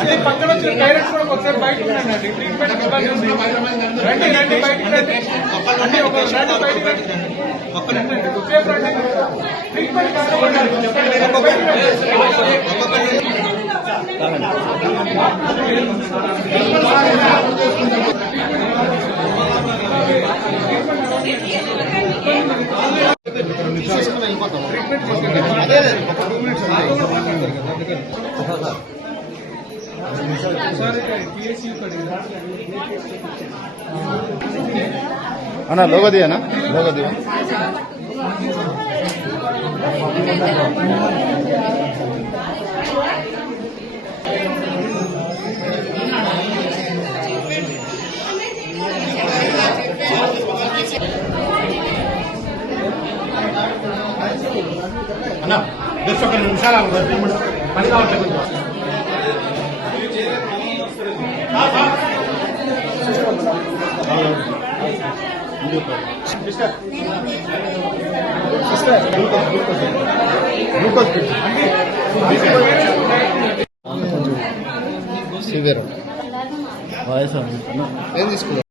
అంటే పక్కన వచ్చిన డైరెక్ట్ కూడా ఒకసారి బయటకు ఉండండి ట్రీట్మెంట్ ఇబ్బంది ఉంది రండి రండి రండి అంటే ఒక రండి. రండి రండి. ట్రీట్మెంట్ కష్టపడండి అన్నా లోగో దియనా లోగో దియ అన్న జస్ట్ ఒక నిమిషాలు ఆగు, ట్రీట్మెంట్ పని. Glucose severe. వయసు ఏం తీసుకున్నావు?